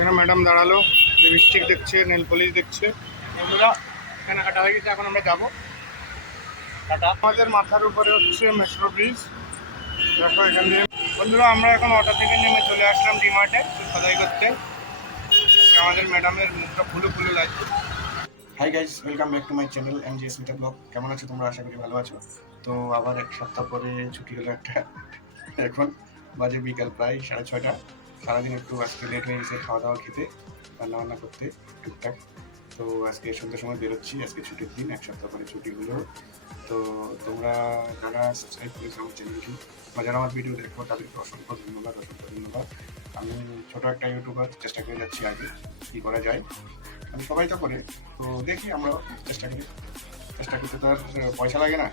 এখানে ম্যাডাম দাঁড়ালো, লিপস্টিক দেখছে, নেল পলিশ দেখছে। বন্ধুরা কেনাকাটা হয়ে গেছে, এখন আমরা যাবো টাটা। আমাদের মাথার উপরে হচ্ছে মেট্রো ব্রিজ। দেখো এখান দিয়ে বন্ধুরা আমরা এখন অটো থেকে নেমে চলে আসলাম ডিমার্টে সদাই করতে। আমাদের ম্যাডামের মুখটা ফুলে ফুলে লাগছে। Hi guys, welcome back to my channel MGS meter blog. কেমন আছো তোমরা? আশা করি ভালো আছো। তো আবার এক সপ্তাহ পরে ছুটি হলো একটা। এখন বাজে বিকাল প্রায় 6:30। সারাদিন একটু আজকে লেট হয়ে গেছে খাওয়া দাওয়া খেতে, রান্নাবান্না করতে টুকটাক। তো আজকে সন্ধ্যার সময় বেরোচ্ছি, আজকে ছুটির দিন, এক সপ্তাহ পরে ছুটি হলো। তো তোমরা যারা সাবস্ক্রাইব করেছো আমার চ্যানেলটি বা যারা আমার ভিডিও দেখো তাদেরকে অসংখ্য ধন্যবাদ। আমি ছোটো একটা ইউটিউবার, চেষ্টা করে যাচ্ছি আগে কী করা যায়। আমি সবাই তো করে, তো দেখি আমরা চেষ্টা করতে তো আর পয়সা লাগে না,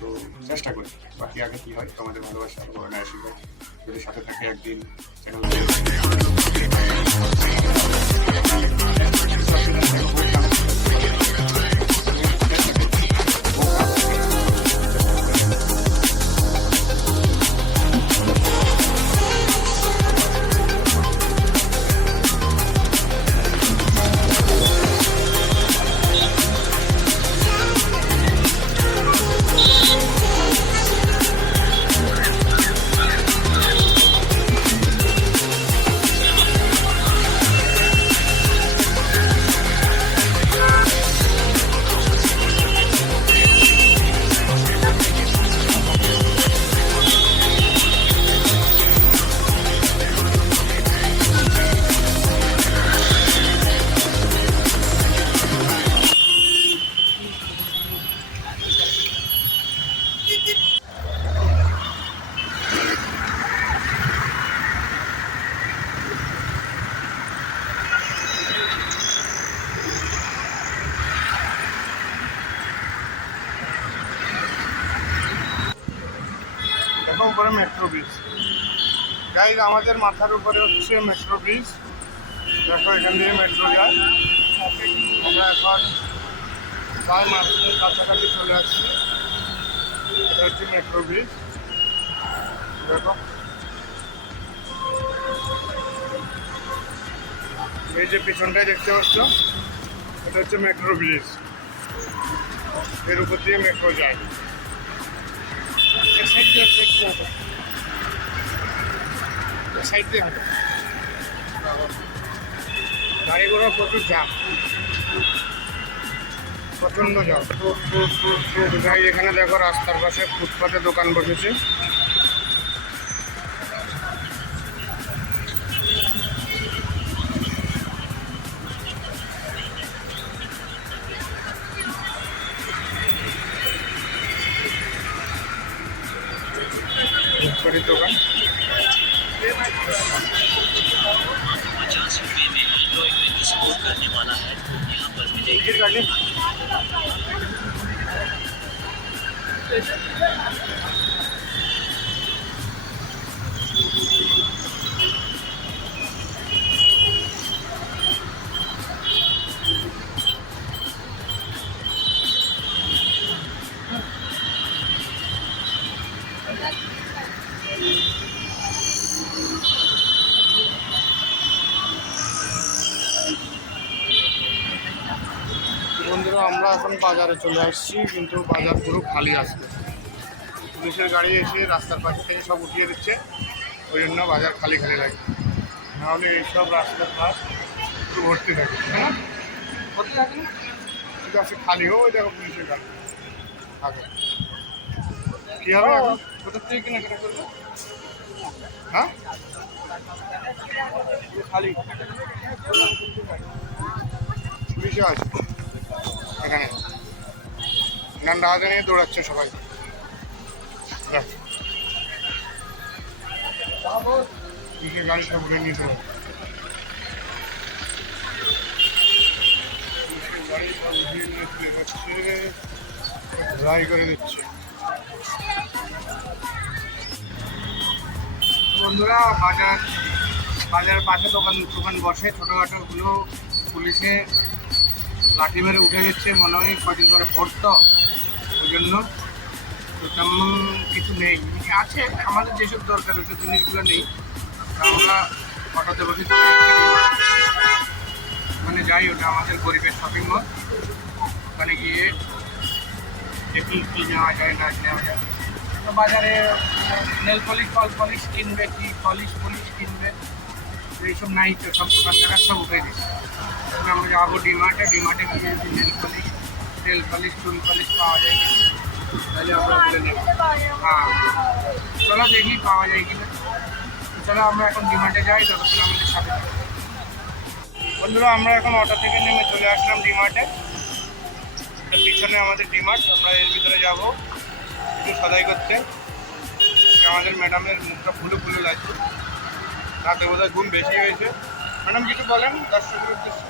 তো চেষ্টা করি। বাকি আগে কী হয় তোমাদের ভালোবাসা আর বড় আশীর্বাদ যদি সাথে থাকে একদিন চ্যানেল উপরে মেট্রো ব্রিজ। গাইজ আমাদের মাথার উপরে হচ্ছে মেট্রো ব্রিজ। দেখো এখান দিয়ে মেট্রো যায়। আমরা এখন প্রায় মার্কেটের কাছাকাছি চলে আসছি। এটা হচ্ছে মেট্রো ব্রিজ। দেখো এই যে পিছনটায় দেখতে পাচ্ছ, এটা হচ্ছে মেট্রো ব্রিজ। এর উপর দিয়ে মেট্রো যায়। সাইড দিয়ে হবে, গাড়ি ঘোড়া প্রচুর জ্যাম, প্রচণ্ড জ্যাম। যাই এখানে দেখো রাস্তার পাশে ফুটপাতে দোকান বসেছে। দোকান 50 रुपए में एंड्रॉइड में सपोर्ट करने वाला है, यहाँ पर मिलेगी। বন্ধুরা আমরা এখন বাজারে চলে আসছি, কিন্তু বাজার পুরো খালি আসবে। পুলিশের গাড়ি এসে রাস্তার পাশে থেকে সব উঠিয়ে দিচ্ছে, ওই জন্য বাজার খালি খালি লাগে। নাহলে এইসব রাস্তার পাশ পুরো ভর্তি থাকে, হ্যাঁ ভর্তি থাকে না, কিন্তু আসে খালি হোক। ওই দেখো পুলিশের গাড়ি থাকে। কী হবে এখন? কোথার থেকে কেনাকাটা করবে? হ্যাঁ খালি পুলিশে আছে এখানে, ডান্ডা হাতে নিয়ে দৌড়াচ্ছে সবাই। গাড়িটা উঠে নিয়ে চলে গাড়ি সব উঠিয়ে নিয়ে চলে যাচ্ছে, ড্রাই করে দিচ্ছে। বন্ধুরা বাজারের পাশে দোকান বসে ছোটোখাটোগুলো পুলিশে লাঠি মেরে উঠে দিচ্ছে। মনে হয় কদিন ধরে পড়তো, ওই জন্য তো তেমন কিছু নেই। আছে আমাদের যেসব দরকার ওইসব জিনিসগুলো নেই। আমরা অটোতে বসে যাই, ওটা আমাদের গরিবের শপিং মল। ওখানে গিয়ে দেখি কী নেওয়া যায় না নেওয়া যায়। তো বাজারে নেল পলিশ ফল পলিশ কিনবে, কি পলিশ কিনবে, এইসব নাই তো, সব দোকানদার সব উঠে দিচ্ছে। তখন আমরা যাবো ডিমার্টে গিয়ে যদি নেল পলিশ টুল পলিশ পাওয়া যায় কিনা, তাহলে আমরা বলে নেব। হ্যাঁ, চলো দেখি পাওয়া যায় কিনা। চলো আমরা এখন ডিমার্টে যাই, ততক্ষণ আমাদের সাথে থাকো। বন্ধুরা, আমরা এখন অটো থেকে নেমে চলে আসলাম ডিমার্টে। পিছনে আমাদের ডিমার্ট, আমরা এর ভিতরে যাব একটু সদাই করতে। আমাদের ম্যাডামের মুখটা ফুলে লাগছে, রাতে বোধহয় ঘুম বেশি হয়েছে। ম্যাডাম কিছু বলেন দর্শকের উদ্দেশ্যে?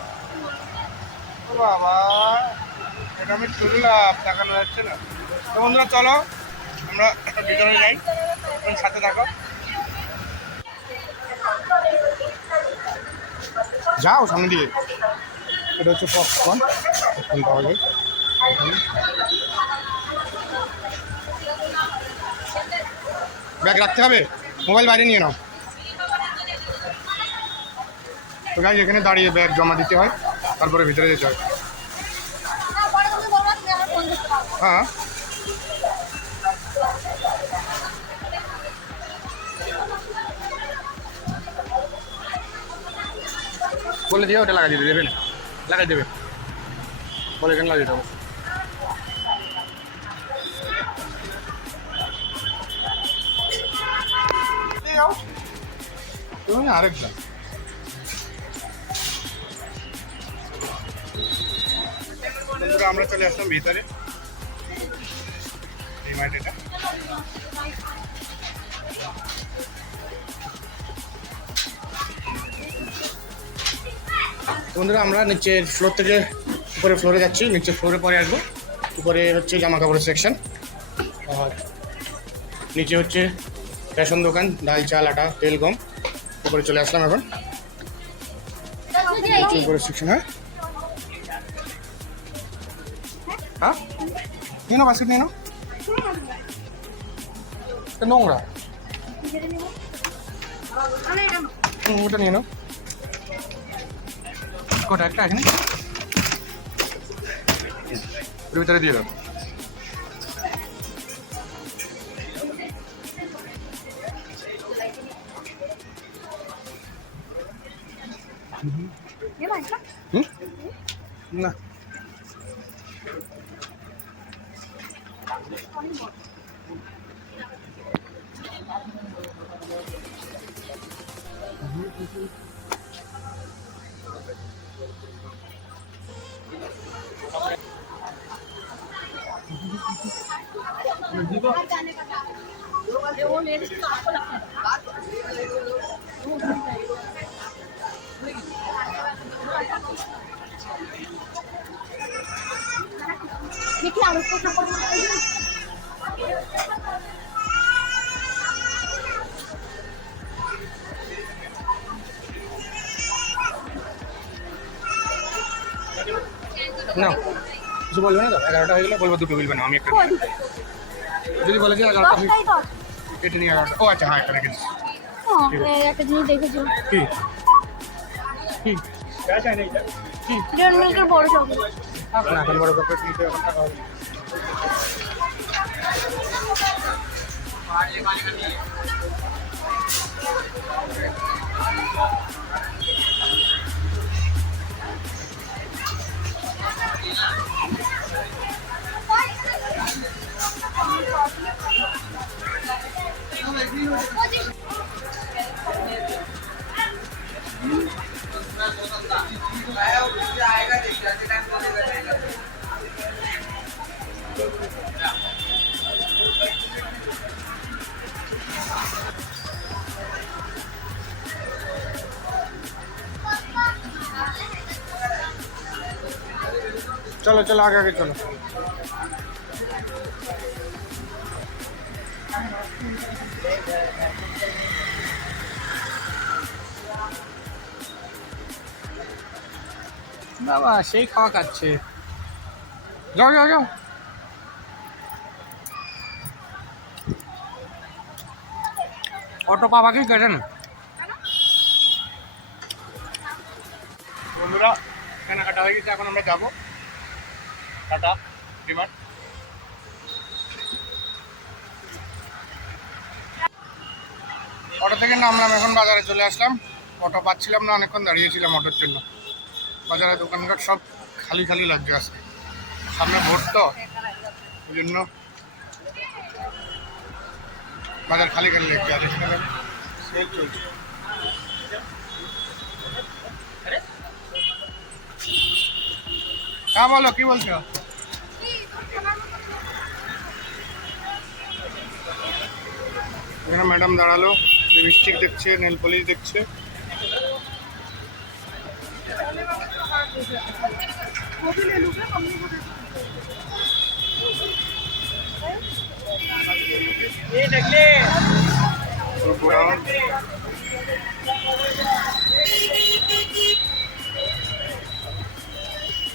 ও বাবা, ম্যাডামের চুল দেখানো যাচ্ছে না। তো বন্ধুরা চলো আমরা ভিতরে যাই, সাথে থাকো। যাও সামনে দিয়ে। এটা হচ্ছে পপকর্ন পাওয়া যায়। ব্যাগ রাখতে হবে, মোবাইল বাইরে নিয়ে নাও। তো গাইজ, এখানে দাঁড়িয়ে ব্যাগ জমা দিতে হয়, তারপরে ভিতরে যেতে হয়। হ্যাঁ, বলে দিয়ে ওটা লাগাই দিতে দেবে না, লাগাই দেবে বলে, এখানে লাগিয়ে দেবো। আরেকজন আমরা চলে আসলাম ভিতরে ডিমার্টেটা। বন্ধুরা, আমরা নিচের ফ্লোর থেকে উপরে ফ্লোরে যাচ্ছি, নিচের ফ্লোরে পরে আসবো। উপরে হচ্ছে জামা কাপড়ের সেকশন, আর নিচে হচ্ছে রেশন দোকান, ডাল চাল আটা তেল গম। উপরে চলে আসলাম এখন, উপরের সেকশন। হ্যাঁ হ্যাঁ, নিয়ে নাও, বাস্কেট নিয়ে নাও। নোংরা, ওটা নিয়ে নাও। কটা? একটা এখানে ওর ভিতরে দিয়ে দাও। না, না কিছু বলবে না তো? 11টা হয়ে গেলে বলবো দুটো বিল বানাও, আমি একটা যদি বলে যে 11টা কেটে নিয়ে 11টা। ও আচ্ছা, হ্যাঁ, একটা রেখে দিচ্ছি। একটা জিনিস দেখেছি, কি কি ডেয়ার মিল্কের বড় চকলেট। না, এখন বড় চকলেট নিতে এখন টাকা হবে। चलो चलो आगे आगे चलो। বাবা সেই খাওয়া খাচ্ছে, যাও যাও যাও। অটো পাবাকেই কেটে না। বন্ধুরা কেনাকাটা হয়ে গেছে, এখন আমরা যাবো টাটা ডিমার্ট। অটো থেকে নামলাম, এখন বাজারে চলে আসলাম। অটো পাচ্ছিলাম না, অনেকক্ষণ দাঁড়িয়েছিলাম অটোর জন্য। বাজারে দোকানঘাট সব খালি খালি লাগছে আজকে, সামনে ভোট তো ওই জন্য বাজার খালি খালি লাগছে। আর এখানে সেল চলছে। হ্যাঁ বলো, কি বলছো? এখানে ম্যাডাম দাঁড়ালো, লিপস্টিক দেখছে, নেল পলিশ দেখছে। গোডাউন